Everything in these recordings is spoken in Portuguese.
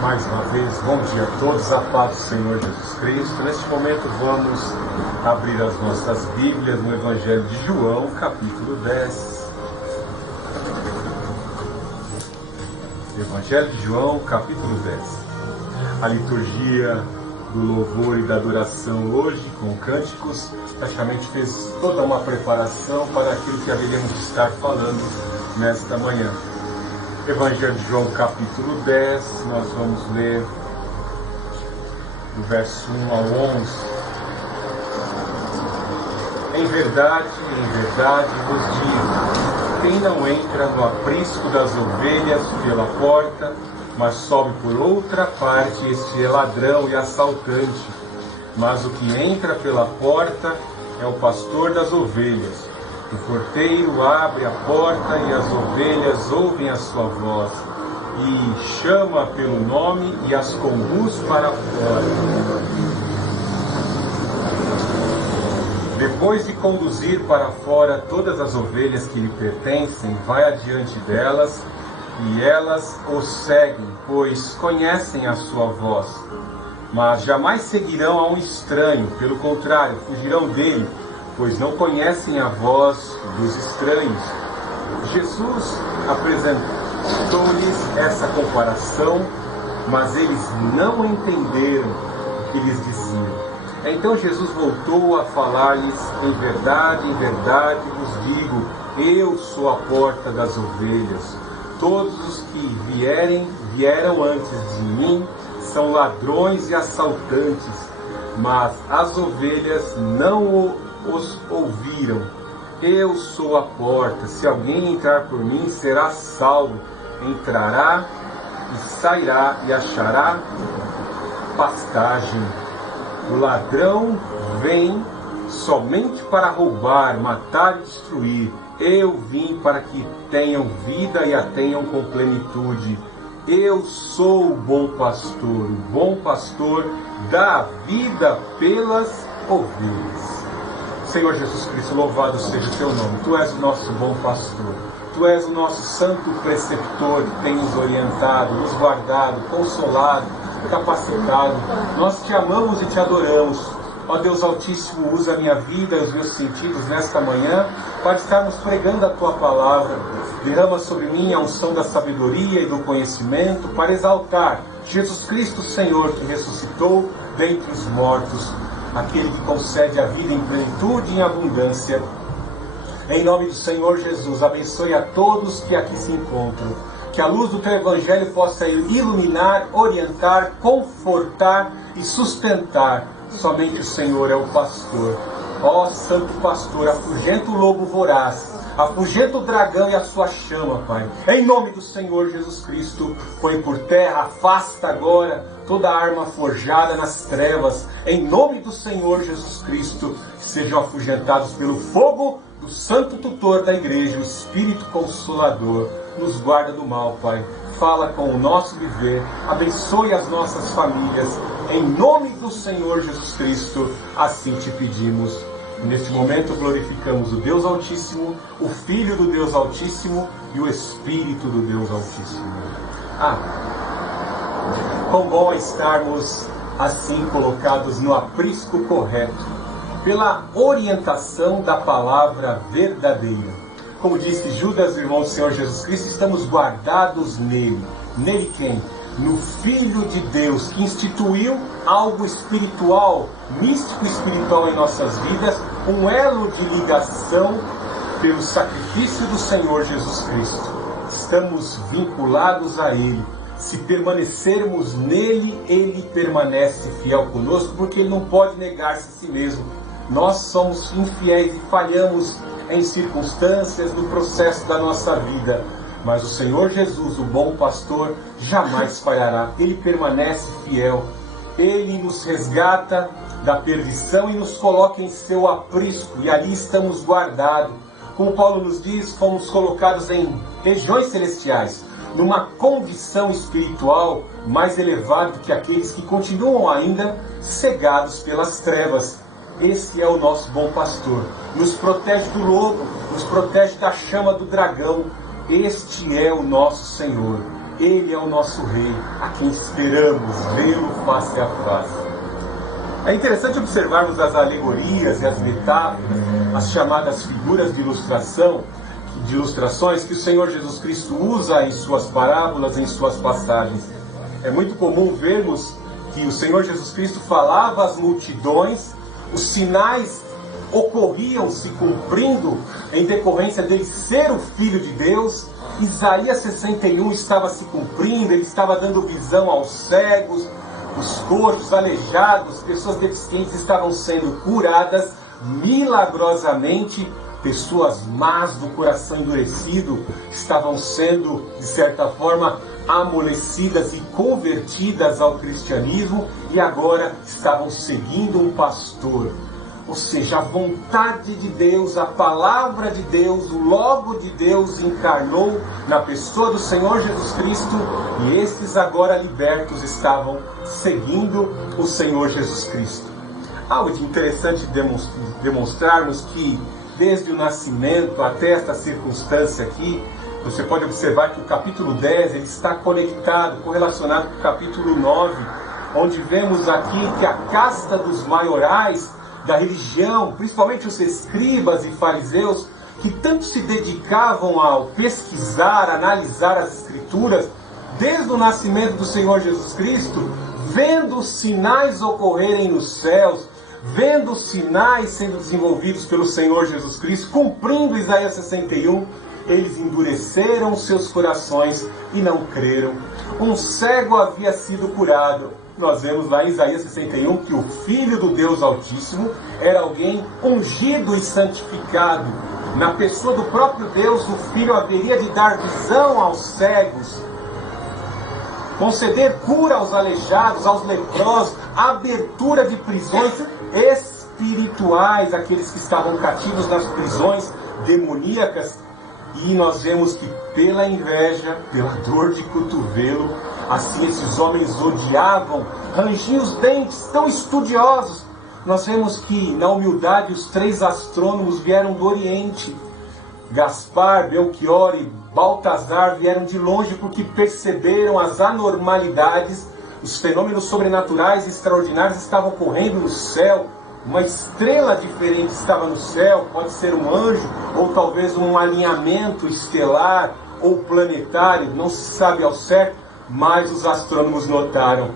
Mais uma vez, bom dia a todos, a paz do Senhor Jesus Cristo. Neste momento vamos abrir as nossas Bíblias no Evangelho de João, capítulo 10. Evangelho de João, capítulo 10. A liturgia do louvor e da adoração hoje, com cânticos, praticamente fez toda uma preparação para aquilo que haveríamos de estar falando nesta manhã. Evangelho de João, capítulo 10, nós vamos ler do verso 1 ao 11. Em verdade vos digo, quem não entra no aprisco das ovelhas pela porta, mas sobe por outra parte, este é ladrão e assaltante. Mas o que entra pela porta é o pastor das ovelhas. O porteiro abre a porta e as ovelhas ouvem a sua voz, e chama pelo nome e as conduz para fora. Depois de conduzir para fora todas as ovelhas que lhe pertencem, vai adiante delas, e elas o seguem, pois conhecem a sua voz. Mas jamais seguirão a um estranho, pelo contrário, fugirão dele, pois não conhecem a voz dos estranhos. Jesus apresentou-lhes essa comparação, mas eles não entenderam o que lhes dizia. Então Jesus voltou a falar-lhes: em verdade vos digo, eu sou a porta das ovelhas. Todos os que vieram antes de mim são ladrões e assaltantes, mas as ovelhas não os ouviram. Eu sou a porta, se alguém entrar por mim será salvo, entrará e sairá e achará pastagem. O ladrão vem somente para roubar, matar e destruir. Eu vim para que tenham vida e a tenham com plenitude. Eu sou o bom pastor dá a vida pelas ovelhas. Senhor Jesus Cristo, louvado seja o teu nome. Tu és o nosso bom pastor. Tu és o nosso santo preceptor que tem nos orientado, nos guardado, consolado, capacitado. Nós te amamos e te adoramos. Ó Deus Altíssimo, usa a minha vida e os meus sentidos nesta manhã para estarmos pregando a tua palavra. Derrama sobre mim a unção da sabedoria e do conhecimento para exaltar Jesus Cristo, Senhor, que ressuscitou dentre os mortos, aquele que concede a vida em plenitude e em abundância. Em nome do Senhor Jesus, abençoe a todos que aqui se encontram. Que a luz do teu Evangelho possa iluminar, orientar, confortar e sustentar. Somente o Senhor é o pastor. Ó Santo Pastor, afugenta o lobo voraz, afugenta o dragão e a sua chama, Pai. Em nome do Senhor Jesus Cristo, põe por terra, afasta agora toda arma forjada nas trevas. Em nome do Senhor Jesus Cristo, que sejam afugentados pelo fogo do Santo Tutor da Igreja, o Espírito Consolador. Nos guarda do mal, Pai. Fala com o nosso viver, abençoe as nossas famílias. Em nome do Senhor Jesus Cristo, assim te pedimos. Neste momento glorificamos o Deus Altíssimo, o Filho do Deus Altíssimo e o Espírito do Deus Altíssimo. Quão bom é estarmos assim colocados no aprisco correto, pela orientação da palavra verdadeira. Como disse Judas, irmão do Senhor Jesus Cristo, estamos guardados nele. Nele quem? No Filho de Deus, que instituiu algo espiritual, místico espiritual em nossas vidas, um elo de ligação pelo sacrifício do Senhor Jesus Cristo. Estamos vinculados a Ele. Se permanecermos nele, Ele permanece fiel conosco, porque Ele não pode negar-se a si mesmo. Nós somos infiéis e falhamos em circunstâncias do processo da nossa vida. Mas o Senhor Jesus, o bom pastor, jamais falhará. Ele permanece fiel. Ele nos resgata da perdição e nos coloca em seu aprisco. E ali estamos guardados. Como Paulo nos diz, fomos colocados em regiões celestiais, numa condição espiritual mais elevada do que aqueles que continuam ainda cegados pelas trevas. Esse é o nosso bom pastor. Nos protege do lobo, nos protege da chama do dragão. Este é o nosso Senhor. Ele é o nosso Rei, a quem esperamos vê-lo face a face. É interessante observarmos as alegorias e as metáforas, as chamadas figuras de ilustrações que o Senhor Jesus Cristo usa em suas parábolas, em suas passagens. É muito comum vermos que o Senhor Jesus Cristo falava às multidões, os sinais ocorriam se cumprindo em decorrência dele ser o Filho de Deus. Isaías 61 estava se cumprindo, ele estava dando visão aos cegos, os coxos, aleijados, pessoas deficientes estavam sendo curadas milagrosamente, pessoas más do coração endurecido estavam sendo, de certa forma, amolecidas e convertidas ao cristianismo e agora estavam seguindo um pastor. Ou seja, a vontade de Deus, a palavra de Deus, o Logo de Deus encarnou na pessoa do Senhor Jesus Cristo e estes agora libertos estavam seguindo o Senhor Jesus Cristo. Algo de interessante demonstrarmos que desde o nascimento até esta circunstância aqui, você pode observar que o capítulo 10 ele está conectado, correlacionado com o capítulo 9, onde vemos aqui que a casta dos maiorais da religião, principalmente os escribas e fariseus, que tanto se dedicavam ao pesquisar, analisar as escrituras, desde o nascimento do Senhor Jesus Cristo, vendo os sinais ocorrerem nos céus, vendo os sinais sendo desenvolvidos pelo Senhor Jesus Cristo, cumprindo Isaías 61, eles endureceram seus corações e não creram. Um cego havia sido curado. Nós vemos lá em Isaías 61 que o Filho do Deus Altíssimo era alguém ungido e santificado. Na pessoa do próprio Deus, o Filho haveria de dar visão aos cegos, conceder cura aos aleijados, aos leprosos, abertura de prisões espirituais, aqueles que estavam cativos nas prisões demoníacas. E nós vemos que pela inveja, pela dor de cotovelo, assim esses homens odiavam, rangiam os dentes, tão estudiosos. Nós vemos que na humildade os 3 astrônomos vieram do Oriente. Gaspar, Belchior e Baltazar vieram de longe porque perceberam as anormalidades, os fenômenos sobrenaturais e extraordinários estavam ocorrendo no céu. Uma estrela diferente estava no céu, pode ser um anjo, ou talvez um alinhamento estelar ou planetário, não se sabe ao certo, mas os astrônomos notaram.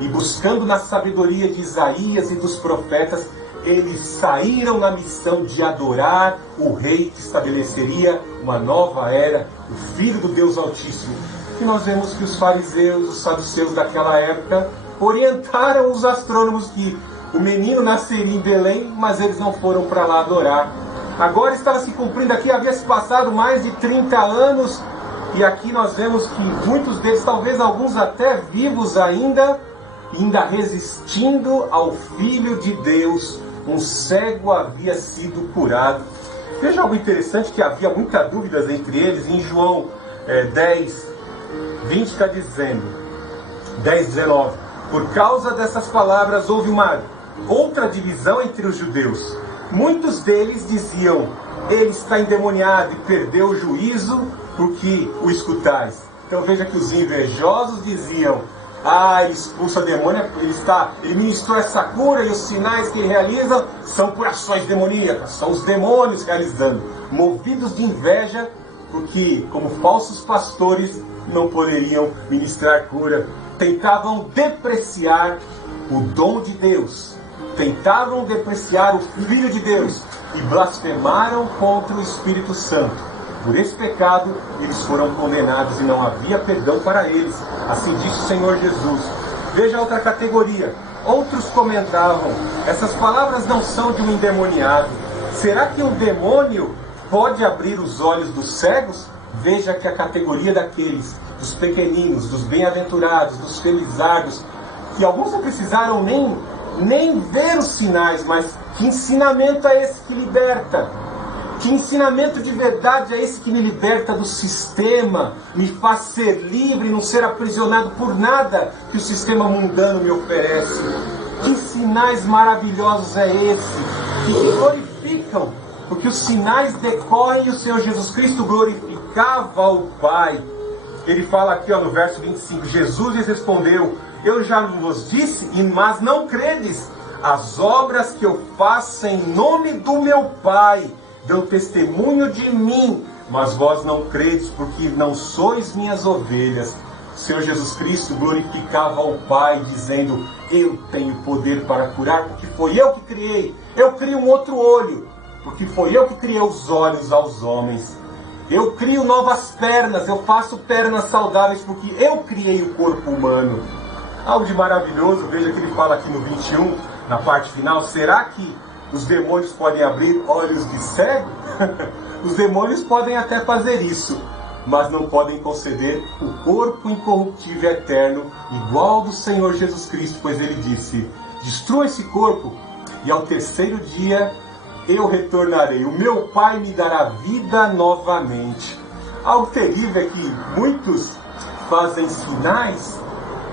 E buscando na sabedoria de Isaías e dos profetas, eles saíram na missão de adorar o Rei que estabeleceria uma nova era, o Filho do Deus Altíssimo. E nós vemos que os fariseus, os saduceus daquela época, orientaram os astrônomos que o menino nasceria em Belém, mas eles não foram para lá adorar. Agora estava se cumprindo aqui, havia se passado mais de 30 anos, e aqui nós vemos que muitos deles, talvez alguns até vivos ainda resistindo ao Filho de Deus. Um cego havia sido curado. Veja algo interessante, que havia muitas dúvidas entre eles. Em João 10, 20 está dizendo, 10, 19, por causa dessas palavras houve uma outra divisão entre os judeus. Muitos deles diziam, ele está endemoniado e perdeu o juízo porque o escutais. Então veja que os invejosos diziam, ele expulsa demônio, ele ministrou essa cura e os sinais que ele realiza são curações demoníacas, são os demônios realizando, movidos de inveja, porque como falsos pastores não poderiam ministrar cura. Tentavam depreciar o dom de Deus, tentavam depreciar o Filho de Deus e blasfemaram contra o Espírito Santo. Por esse pecado, eles foram condenados e não havia perdão para eles. Assim disse o Senhor Jesus. Veja outra categoria. Outros comentavam, essas palavras não são de um endemoniado. Será que um demônio pode abrir os olhos dos cegos? Veja que a categoria daqueles, dos pequeninos, dos bem-aventurados, dos felizardos, que alguns não precisaram nem ver os sinais, mas que ensinamento é esse que liberta? Que ensinamento de verdade é esse que me liberta do sistema, me faz ser livre, não ser aprisionado por nada que o sistema mundano me oferece? Que sinais maravilhosos é esse? Que glorificam, porque os sinais decorrem e o Senhor Jesus Cristo glorificava o Pai. Ele fala aqui no verso 25, Jesus lhes respondeu, eu já vos disse, mas não credes. As obras que eu faço em nome do meu Pai dão testemunho de mim, mas vós não credes, porque não sois minhas ovelhas. O Senhor Jesus Cristo glorificava ao Pai, dizendo, eu tenho poder para curar, porque foi eu que criei. Eu crio um outro olho, porque foi eu que criei os olhos aos homens. Eu crio novas pernas, eu faço pernas saudáveis, porque eu criei o corpo humano. Algo de maravilhoso, veja que ele fala aqui no 21, na parte final, será que os demônios podem abrir olhos de cego? Os demônios podem até fazer isso, mas não podem conceder o corpo incorruptível eterno, igual ao do Senhor Jesus Cristo, pois ele disse, destrua esse corpo, e ao terceiro dia eu retornarei, o meu Pai me dará vida novamente. Algo terrível é que muitos fazem sinais,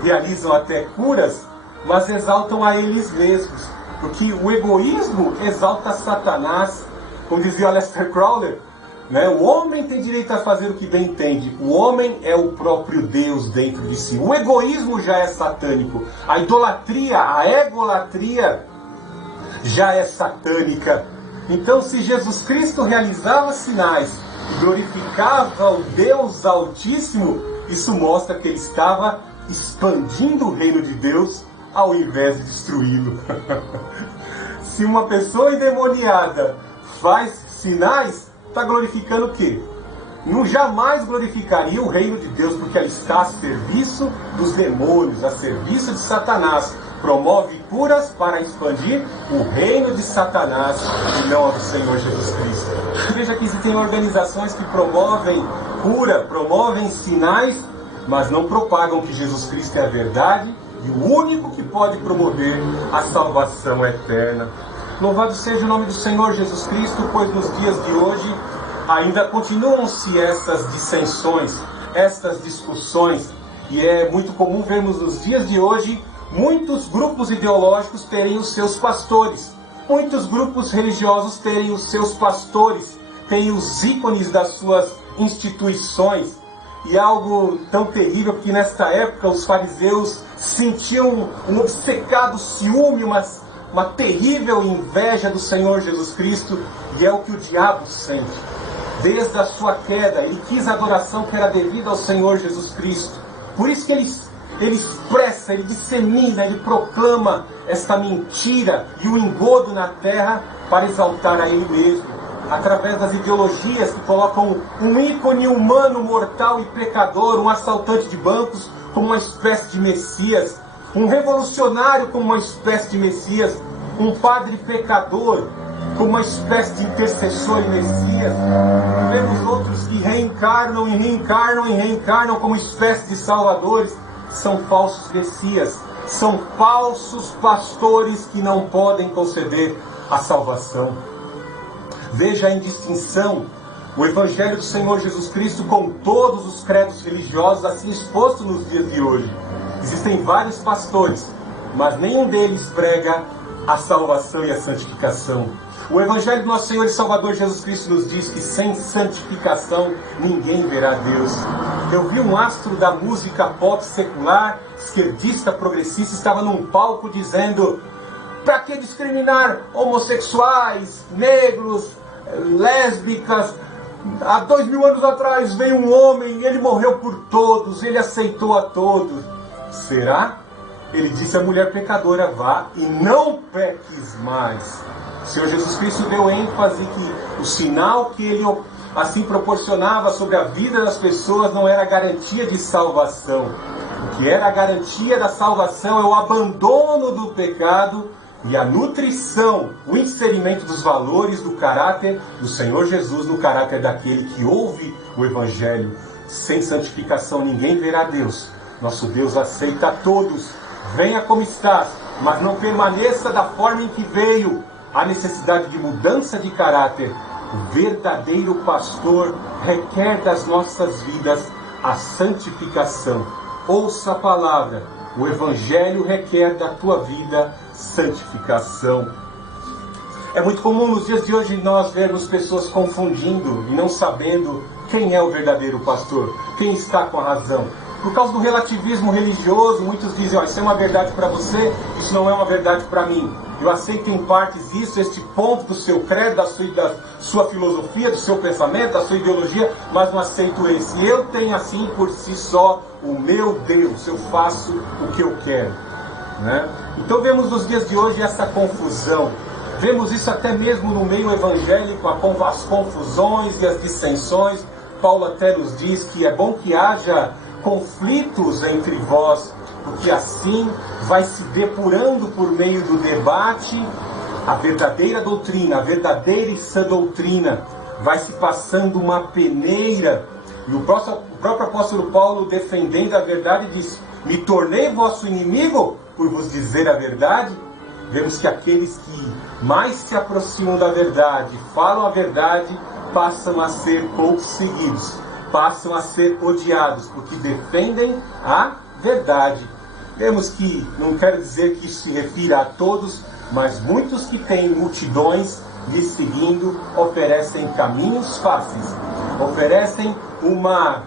realizam até curas, mas exaltam a eles mesmos, porque o egoísmo exalta Satanás, como dizia Aleister Crowley, né? O homem tem direito a fazer o que bem entende, o homem é o próprio Deus dentro de si. O egoísmo já é satânico, a idolatria, a egolatria já é satânica. Então, se Jesus Cristo realizava sinais e glorificava o Deus Altíssimo, isso mostra que ele estava expandindo o reino de Deus ao invés de destruí-lo. Se uma pessoa endemoniada faz sinais, está glorificando o quê? Não jamais glorificaria o reino de Deus, porque ela está a serviço dos demônios, a serviço de Satanás. Promove curas para expandir o reino de Satanás e não a do Senhor Jesus Cristo. Veja que existem organizações que promovem cura, promovem sinais, mas não propagam que Jesus Cristo é a verdade e o único que pode promover a salvação eterna. Louvado seja o nome do Senhor Jesus Cristo, pois nos dias de hoje ainda continuam-se essas dissensões, essas discussões, e é muito comum vermos nos dias de hoje muitos grupos ideológicos terem os seus pastores, muitos grupos religiosos terem os seus pastores, têm os ícones das suas instituições. E algo tão terrível que nesta época os fariseus sentiam um obcecado ciúme, uma terrível inveja do Senhor Jesus Cristo, e é o que o diabo sente. Desde a sua queda, ele quis a adoração que era devida ao Senhor Jesus Cristo. Por isso que ele expressa, ele dissemina, ele proclama esta mentira e o engodo na terra para exaltar a ele mesmo. Através das ideologias que colocam um ícone humano mortal e pecador, um assaltante de bancos como uma espécie de Messias, um revolucionário como uma espécie de Messias, um padre pecador como uma espécie de intercessor e Messias. Vemos outros que reencarnam e reencarnam e reencarnam como espécie de salvadores. São falsos Messias, são falsos pastores que não podem conceder a salvação. Veja a indistinção, o Evangelho do Senhor Jesus Cristo com todos os credos religiosos assim exposto nos dias de hoje. Existem vários pastores, mas nenhum deles prega a salvação e a santificação. O Evangelho do nosso Senhor e Salvador Jesus Cristo nos diz que sem santificação ninguém verá Deus. Eu vi um astro da música pop secular, esquerdista, progressista, estava num palco dizendo: para que discriminar homossexuais, negros, lésbicas? Há 2000 anos atrás veio um homem e ele morreu por todos, ele aceitou a todos. Será? Ele disse à mulher pecadora: vá e não peques mais. O Senhor Jesus Cristo deu ênfase que o sinal que ele assim proporcionava sobre a vida das pessoas não era garantia de salvação. O que era a garantia da salvação é o abandono do pecado e a nutrição, o inserimento dos valores do caráter do Senhor Jesus no caráter daquele que ouve o Evangelho. Sem santificação ninguém verá Deus. Nosso Deus aceita a todos. Venha como estás, mas não permaneça da forma em que veio. Há necessidade de mudança de caráter. O verdadeiro pastor requer das nossas vidas a santificação. Ouça a palavra. O Evangelho requer da tua vida santificação. É muito comum nos dias de hoje nós vermos pessoas confundindo e não sabendo quem é o verdadeiro pastor? Quem está com a razão? Por causa do relativismo religioso, muitos dizem, isso é uma verdade para você, isso não é uma verdade para mim. Eu aceito em partes isso, este ponto do seu credo, da sua filosofia, do seu pensamento, da sua ideologia, mas não aceito esse. Eu tenho assim por si só o meu Deus, eu faço o que eu quero. Né? Então vemos nos dias de hoje essa confusão. Vemos isso até mesmo no meio evangélico, as confusões e as dissensões. Paulo até nos diz que é bom que haja conflitos entre vós, porque assim vai se depurando por meio do debate a verdadeira doutrina, a verdadeira e sã doutrina. Vai se passando uma peneira. E o próprio apóstolo Paulo, defendendo a verdade, diz: me tornei vosso inimigo por vos dizer a verdade. Vemos que aqueles que mais se aproximam da verdade, falam a verdade, passam a ser perseguidos, passam a ser odiados, porque defendem a verdade. Vemos que, não quero dizer que isso se refira a todos, mas muitos que têm multidões lhe seguindo oferecem caminhos fáceis, oferecem uma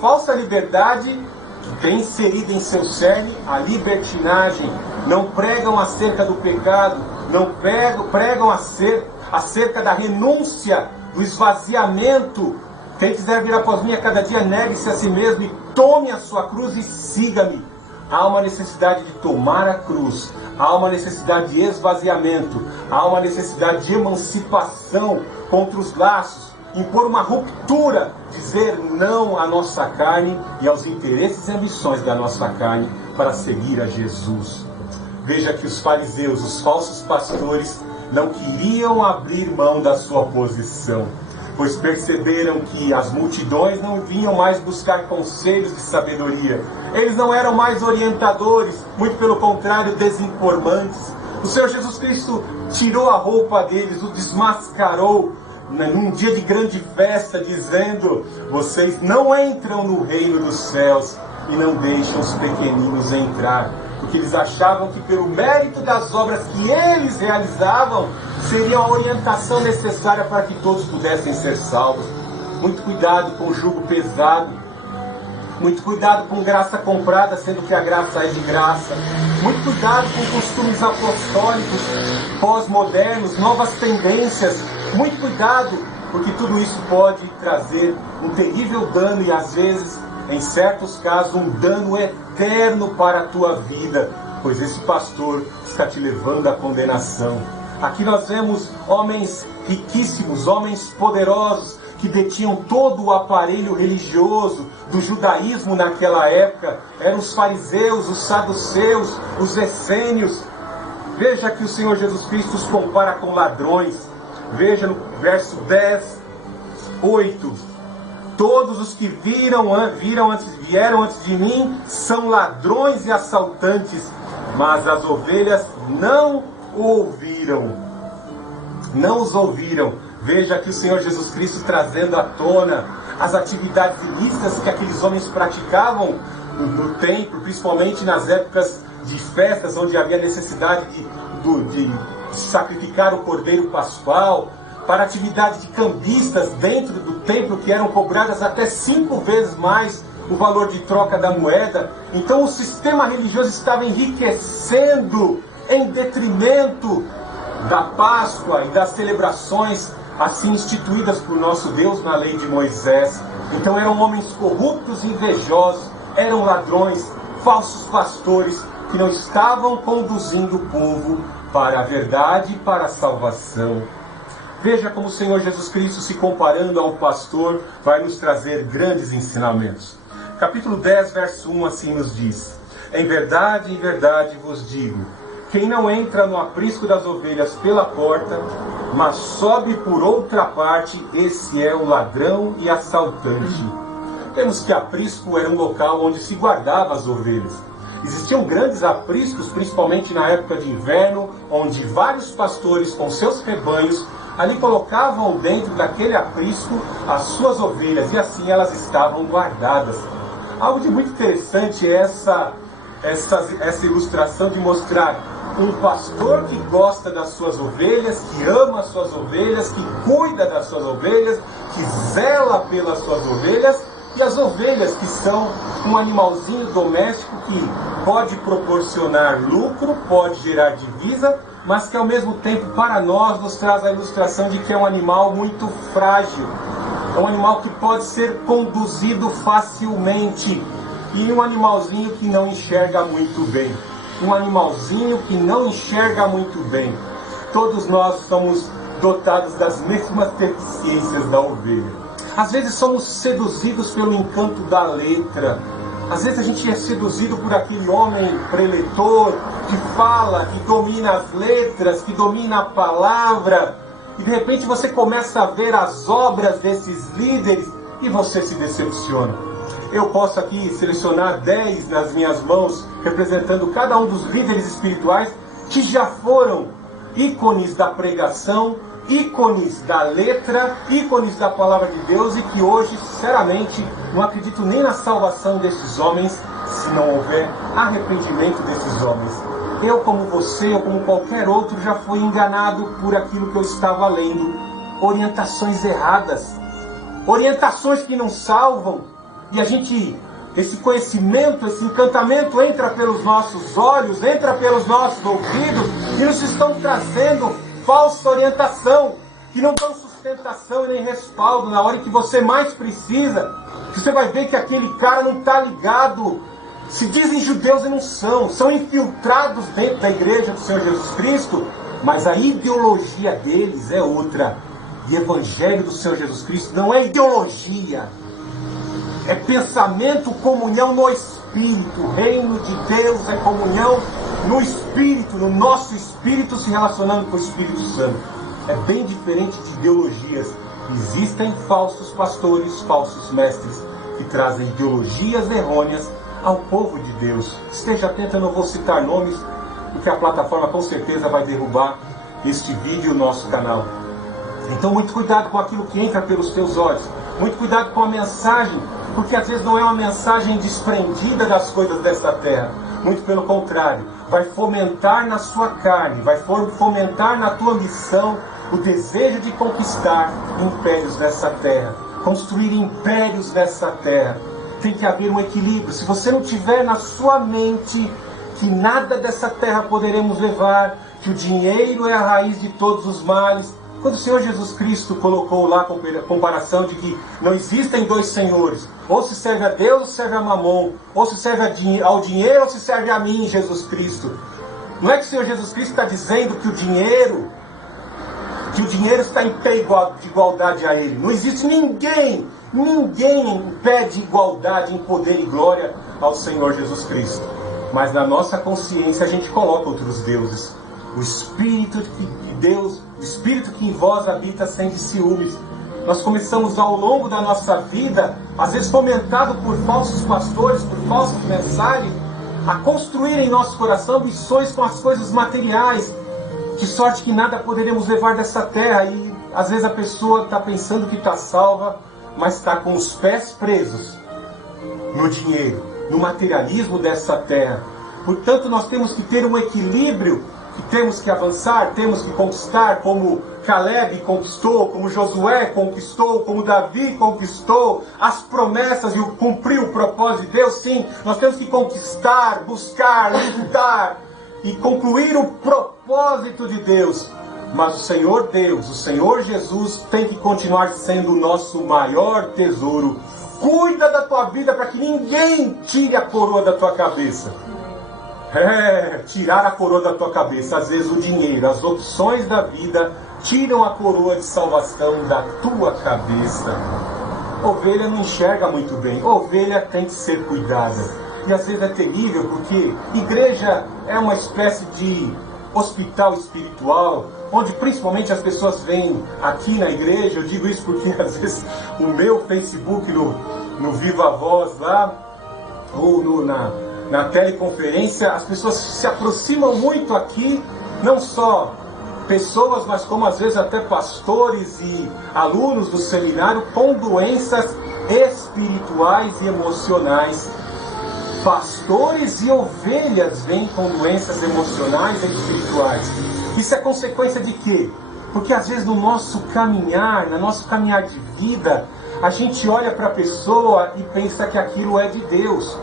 falsa liberdade que tem inserida em seu cerne a libertinagem. Não pregam acerca do pecado, não pregam acerca da renúncia, do esvaziamento. Quem quiser vir após mim a cada dia, negue-se a si mesmo e tome a sua cruz e siga-me. Há uma necessidade de tomar a cruz, há uma necessidade de esvaziamento, há uma necessidade de emancipação contra os laços, impor uma ruptura, dizer não à nossa carne e aos interesses e ambições da nossa carne para seguir a Jesus. Veja que os fariseus, os falsos pastores, não queriam abrir mão da sua posição, pois perceberam que as multidões não vinham mais buscar conselhos de sabedoria. Eles não eram mais orientadores, muito pelo contrário, desinformantes. O Senhor Jesus Cristo tirou a roupa deles, o desmascarou, num dia de grande festa, dizendo: vocês não entram no reino dos céus e não deixam os pequeninos entrar. Porque eles achavam que pelo mérito das obras que eles realizavam, seria a orientação necessária para que todos pudessem ser salvos. Muito cuidado com o jugo pesado. Muito cuidado com graça comprada, sendo que a graça é de graça. Muito cuidado com costumes apostólicos, pós-modernos, novas tendências. Muito cuidado, porque tudo isso pode trazer um terrível dano e às vezes, em certos casos, um dano eterno para a tua vida, pois esse pastor está te levando à condenação. Aqui nós vemos homens riquíssimos, homens poderosos, que detinham todo o aparelho religioso do judaísmo naquela época. Eram os fariseus, os saduceus, os essênios. Veja que o Senhor Jesus Cristo os compara com ladrões. Veja no verso 10, 8. Todos os que vieram antes de mim são ladrões e assaltantes, mas as ovelhas não os ouviram. Veja que o Senhor Jesus Cristo trazendo à tona as atividades ilícitas que aqueles homens praticavam no templo, principalmente nas épocas de festas, onde havia necessidade de sacrificar o cordeiro pascual, para atividade de cambistas dentro do templo, que eram cobradas até 5 vezes mais o valor de troca da moeda. Então o sistema religioso estava enriquecendo em detrimento da Páscoa e das celebrações assim instituídas por nosso Deus na lei de Moisés. Então eram homens corruptos e invejosos, eram ladrões, falsos pastores, que não estavam conduzindo o povo para a verdade e para a salvação. Veja como o Senhor Jesus Cristo, se comparando a um pastor, vai nos trazer grandes ensinamentos. Capítulo 10, verso 1, assim nos diz: em verdade vos digo, quem não entra no aprisco das ovelhas pela porta, mas sobe por outra parte, esse é o ladrão e assaltante. Vemos que aprisco era um local onde se guardava as ovelhas. Existiam grandes apriscos, principalmente na época de inverno, onde vários pastores com seus rebanhos ali colocavam dentro daquele aprisco as suas ovelhas, e assim elas estavam guardadas. Algo de muito interessante é essa ilustração de mostrar um pastor que gosta das suas ovelhas, que ama as suas ovelhas, que cuida das suas ovelhas, que zela pelas suas ovelhas, e as ovelhas, que são um animalzinho doméstico que pode proporcionar lucro, pode gerar divisa, mas que ao mesmo tempo para nós nos traz a ilustração de que é um animal muito frágil, é um animal que pode ser conduzido facilmente, e um animalzinho que não enxerga muito bem. Um animalzinho que não enxerga muito bem. Todos nós somos dotados das mesmas deficiências da ovelha. Às vezes somos seduzidos pelo encanto da letra. Às vezes a gente é seduzido por aquele homem preletor que fala, que domina as letras, que domina a palavra. E de repente você começa a ver as obras desses líderes e você se decepciona. Eu posso aqui selecionar 10 nas minhas mãos, representando cada um dos líderes espirituais que já foram ícones da pregação, ícones da letra, ícones da palavra de Deus, e que hoje, sinceramente, não acredito nem na salvação desses homens se não houver arrependimento desses homens. Eu, como você, ou como qualquer outro, já fui enganado por aquilo que eu estava lendo. Orientações erradas, orientações que não salvam, e a gente, esse conhecimento, esse encantamento entra pelos nossos olhos, entra pelos nossos ouvidos, e nos estão trazendo falsa orientação, que não dão sustentação e nem respaldo na hora em que você mais precisa. Você vai ver que aquele cara não está ligado, se dizem judeus e não são, são infiltrados dentro da igreja do Senhor Jesus Cristo, mas a ideologia deles é outra. E o evangelho do Senhor Jesus Cristo não é ideologia, é pensamento, comunhão no Espírito. O reino de Deus é comunhão no Espírito, no nosso Espírito se relacionando com o Espírito Santo. É bem diferente de ideologias. Existem falsos pastores, falsos mestres, que trazem ideologias errôneas ao povo de Deus. Esteja atento, eu não vou citar nomes, porque a plataforma com certeza vai derrubar este vídeo no nosso canal. Então muito cuidado com aquilo que entra pelos teus olhos. Muito cuidado com a mensagem, porque às vezes não é uma mensagem desprendida das coisas desta terra. Muito pelo contrário, vai fomentar na sua carne, vai fomentar na tua ambição o desejo de conquistar impérios nessa terra, construir impérios nessa terra. Tem que haver um equilíbrio. Se você não tiver na sua mente que nada dessa terra poderemos levar, que o dinheiro é a raiz de todos os males, quando o Senhor Jesus Cristo colocou lá a comparação de que não existem dois senhores, ou se serve a Deus ou se serve a Mamon, ou se serve ao dinheiro ou se serve a mim, Jesus Cristo. Não é que o Senhor Jesus Cristo está dizendo que o dinheiro está em pé de igualdade a Ele. Não existe ninguém em pé de igualdade, em poder e glória ao Senhor Jesus Cristo. Mas na nossa consciência a gente coloca outros deuses. O Espírito de Deus, o Espírito que em vós habita, sente ciúmes. Nós começamos ao longo da nossa vida, às vezes fomentado por falsos pastores, por falsas mensagens, a construir em nosso coração ambições com as coisas materiais, de sorte que nada poderemos levar dessa terra. E às vezes a pessoa está pensando que está salva, mas está com os pés presos no dinheiro, no materialismo dessa terra. Portanto, nós temos que ter um equilíbrio, que temos que avançar, temos que conquistar, como Caleb conquistou, como Josué conquistou, como Davi conquistou as promessas e cumprir o propósito de Deus. Sim, nós temos que conquistar, buscar, lutar e concluir o propósito de Deus. Mas o Senhor Deus, o Senhor Jesus, tem que continuar sendo o nosso maior tesouro. Cuida da tua vida para que ninguém tire a coroa da tua cabeça. Tirar a coroa da tua cabeça. Às vezes o dinheiro, as opções da vida tiram a coroa de salvação da tua cabeça. Ovelha não enxerga muito bem. Ovelha tem que ser cuidada. E às vezes é terrível, porque igreja é uma espécie de hospital espiritual, onde principalmente as pessoas vêm aqui na igreja. Eu digo isso porque às vezes o meu Facebook no Viva Voz lá, ou na teleconferência, as pessoas se aproximam muito aqui, não só pessoas, mas como às vezes até pastores e alunos do seminário com doenças espirituais e emocionais. Pastores e ovelhas vêm com doenças emocionais e espirituais. Isso é consequência de quê? Porque às vezes no nosso caminhar, de vida, a gente olha para a pessoa e pensa que aquilo é de Deus.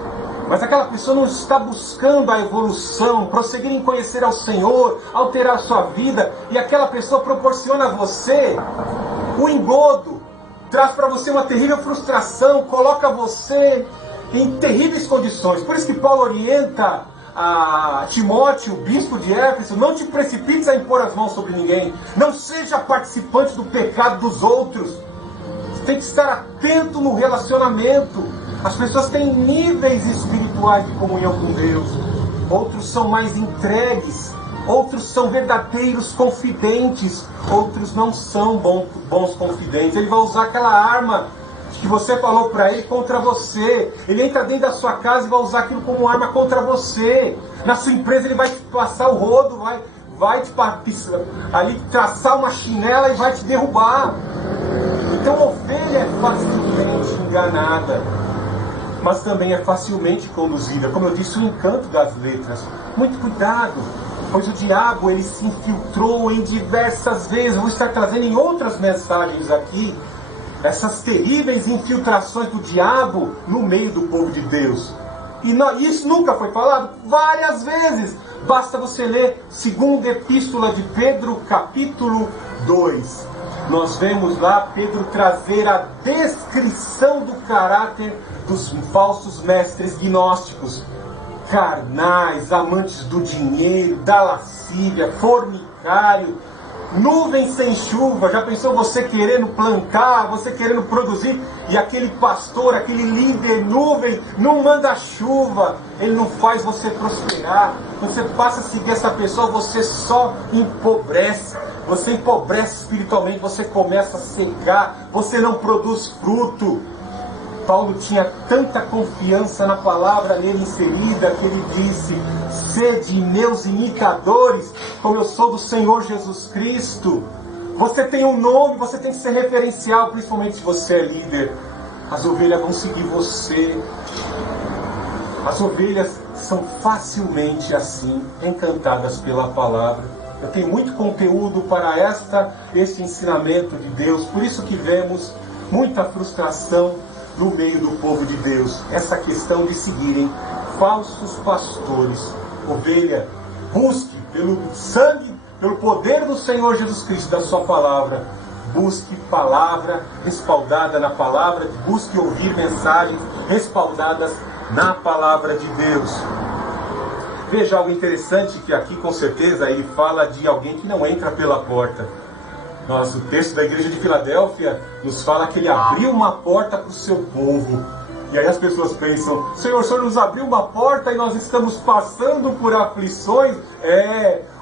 Mas aquela pessoa não está buscando a evolução, prosseguir em conhecer ao Senhor, alterar a sua vida, e aquela pessoa proporciona a você o engodo, traz para você uma terrível frustração, coloca você em terríveis condições. Por isso que Paulo orienta a Timóteo, o bispo de Éfeso: não te precipites a impor as mãos sobre ninguém, não seja participante do pecado dos outros. Você tem que estar atento no relacionamento. As pessoas têm níveis espirituais de comunhão com Deus. Outros são mais entregues, outros são verdadeiros confidentes, outros não são bons confidentes. Ele vai usar aquela arma que você falou para ele contra você. Ele entra dentro da sua casa e vai usar aquilo como arma contra você. Na sua empresa ele vai te passar o rodo, vai te ali traçar uma chinela e vai te derrubar. Então a ovelha é facilmente enganada, mas também é facilmente conduzida. Como eu disse, o encanto das letras. Muito cuidado, pois o diabo ele se infiltrou em diversas vezes. Eu vou estar trazendo em outras mensagens aqui essas terríveis infiltrações do diabo no meio do povo de Deus. E isso nunca foi falado? Várias vezes. Basta você ler segunda epístola de Pedro, capítulo 2. Nós vemos lá Pedro trazer a descrição do caráter dos falsos mestres gnósticos. Carnais, amantes do dinheiro, da lascívia, fornicário, nuvem sem chuva. Já pensou você querendo plantar, você querendo produzir, e aquele pastor, aquele líder nuvem, não manda chuva, ele não faz você prosperar. Quando você passa a seguir essa pessoa, você só empobrece. Você empobrece espiritualmente, você começa a secar, você não produz fruto. Paulo tinha tanta confiança na palavra nele inserida que ele disse: sede meus imitadores, como eu sou do Senhor Jesus Cristo. Você tem um nome, você tem que ser referencial, principalmente se você é líder. As ovelhas vão seguir você. As ovelhas são facilmente assim, encantadas pela palavra. Eu tenho muito conteúdo para este ensinamento de Deus, por isso que vemos muita frustração no meio do povo de Deus. Essa questão de seguirem falsos pastores. Ovelha, busque pelo sangue, pelo poder do Senhor Jesus Cristo, da sua palavra. Busque palavra respaldada na palavra, busque ouvir mensagens respaldadas na palavra de Deus. Veja algo interessante, que aqui com certeza ele fala de alguém que não entra pela porta. O texto da igreja de Filadélfia nos fala que ele abriu uma porta para o seu povo. E aí as pessoas pensam: Senhor, o Senhor nos abriu uma porta e nós estamos passando por aflições.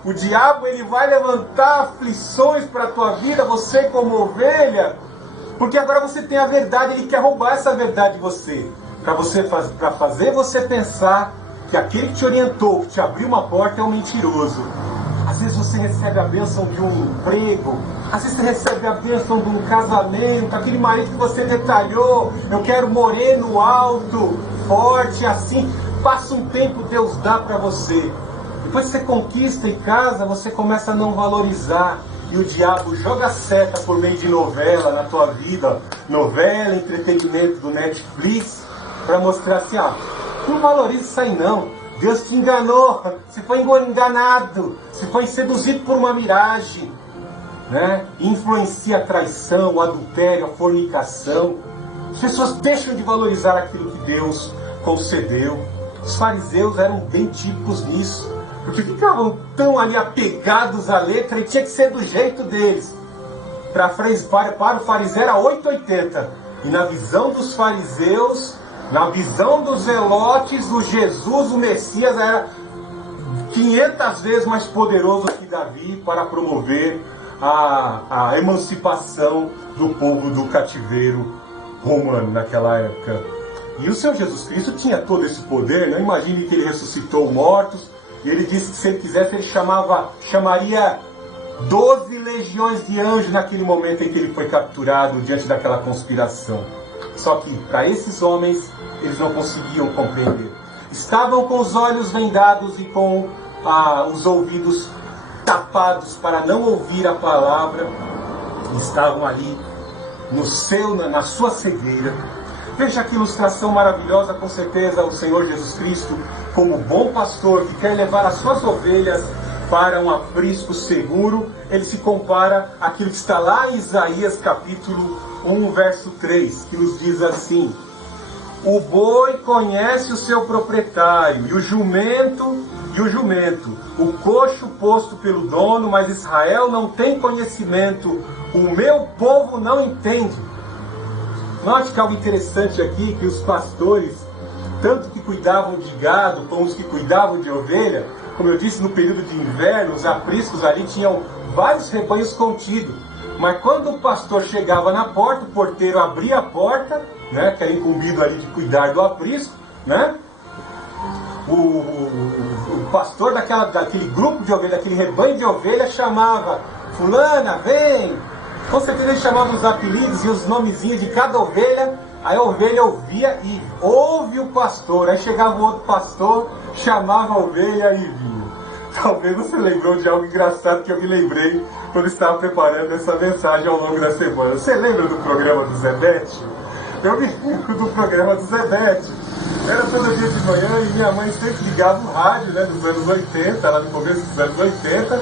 O diabo ele vai levantar aflições para a tua vida, você como ovelha, porque agora você tem a verdade, ele quer roubar essa verdade de você, para fazer você pensar que aquele que te orientou, que te abriu uma porta, é um mentiroso. Às vezes você recebe a bênção de um emprego, às vezes você recebe a bênção de um casamento, aquele marido que você detalhou: eu quero moreno, alto, forte, assim. Passa um tempo, Deus dá para você. Depois que você conquista e casa, você começa a não valorizar. E o diabo joga seta por meio de novela na tua vida, novela, entretenimento do Netflix, para mostrar assim: não valoriza isso aí não. Deus te enganou, você foi enganado, você foi seduzido por uma miragem, né? Influencia a traição, o adultério, a fornicação. As pessoas deixam de valorizar aquilo que Deus concedeu. Os fariseus eram bem típicos nisso, porque ficavam tão ali apegados à letra e tinha que ser do jeito deles. Para o fariseu era 880. E na visão dos fariseus, na visão dos zelotes, o Jesus, o Messias, era 500 vezes mais poderoso que Davi para promover a emancipação do povo do cativeiro romano naquela época. E o Senhor Jesus Cristo tinha todo esse poder. Não imagine que ele ressuscitou mortos. E ele disse que se ele quisesse, ele chamaria 12 legiões de anjos naquele momento em que ele foi capturado diante daquela conspiração. Só que para esses homens, eles não conseguiam compreender. Estavam com os olhos vendados e com os ouvidos tapados para não ouvir a palavra, estavam ali na sua cegueira. Veja que ilustração maravilhosa, com certeza, o Senhor Jesus Cristo, como bom pastor que quer levar as suas ovelhas para um aprisco seguro, ele se compara àquilo que está lá em Isaías capítulo 1, verso 3, que nos diz assim: o boi conhece o seu proprietário, e o jumento, o coxo posto pelo dono, mas Israel não tem conhecimento, o meu povo não entende. Note que algo interessante aqui, que os pastores, tanto que cuidavam de gado, como os que cuidavam de ovelha, como eu disse, no período de inverno, os apriscos ali tinham vários rebanhos contidos. Mas quando o pastor chegava na porta, o porteiro abria a porta, né, que era incumbido ali de cuidar do aprisco, né? O pastor daquele grupo de ovelhas, daquele rebanho de ovelhas, chamava: fulana, vem! Com certeza ele chamava os apelidos e os nomezinhos de cada ovelha. Aí a ovelha ouvia e ouve o pastor. Aí chegava o outro pastor, chamava a ovelha e vinha. Talvez você lembrou de algo engraçado que eu me lembrei quando estava preparando essa mensagem ao longo da semana. Você lembra do programa do Zebete? Eu me lembro do programa do Zebete. Era todo dia de manhã e minha mãe sempre ligava o rádio, né, dos anos 80, lá no começo dos anos 80.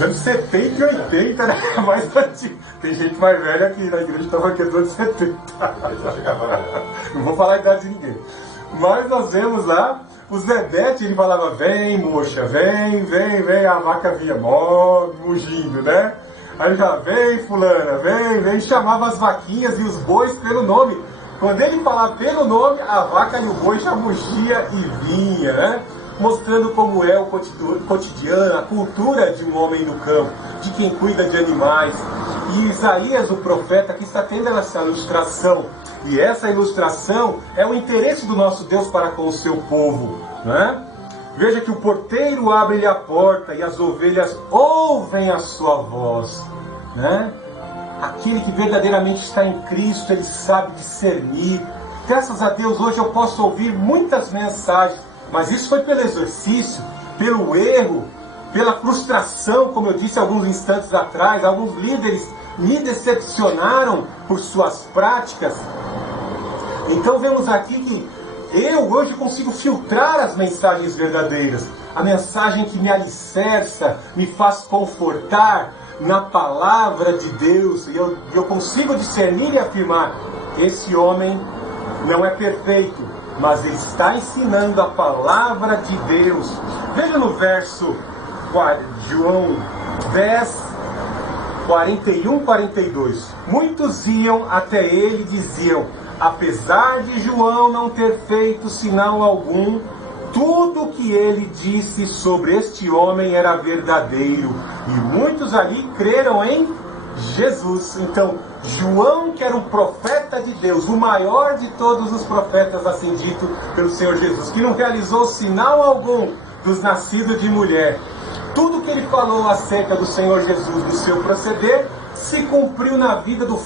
Anos 70 e 80, né? Mais antigo. Tem gente mais velha aqui na igreja, estava aqui dos anos 70. Não vou falar a idade de ninguém. Mas nós vemos lá o Zebete, ele falava: vem, moça, vem, vem, vem. A vaca vinha mugindo, né? Aí já: vem, fulana, vem, vem. Chamava as vaquinhas e os bois pelo nome. Quando ele falava pelo nome, a vaca e o boi já mugia e vinha, né? Mostrando como é o cotidiano, a cultura de um homem no campo, de quem cuida de animais. E Isaías, o profeta, que está tendo essa ilustração. E essa ilustração é o interesse do nosso Deus para com o seu povo, né? Veja que o porteiro abre-lhe a porta e as ovelhas ouvem a sua voz, né? Aquele que verdadeiramente está em Cristo, ele sabe discernir. Graças a Deus, hoje eu posso ouvir muitas mensagens, mas isso foi pelo exercício, pelo erro, pela frustração, como eu disse alguns instantes atrás. Alguns líderes me decepcionaram por suas práticas. Então vemos aqui que eu hoje consigo filtrar as mensagens verdadeiras. A mensagem que me alicerça, me faz confortar na palavra de Deus. E eu consigo discernir e afirmar: esse homem não é perfeito, mas ele está ensinando a palavra de Deus. Veja no verso João 10, 41, 42. Muitos iam até ele e diziam: apesar de João não ter feito sinal algum, tudo o que ele disse sobre este homem era verdadeiro. E muitos ali creram em Jesus. Então, João, que era um profeta de Deus, o maior de todos os profetas, assim dito pelo Senhor Jesus, que não realizou sinal algum dos nascidos de mulher, tudo que ele falou acerca do Senhor Jesus, do seu proceder, se cumpriu na vida do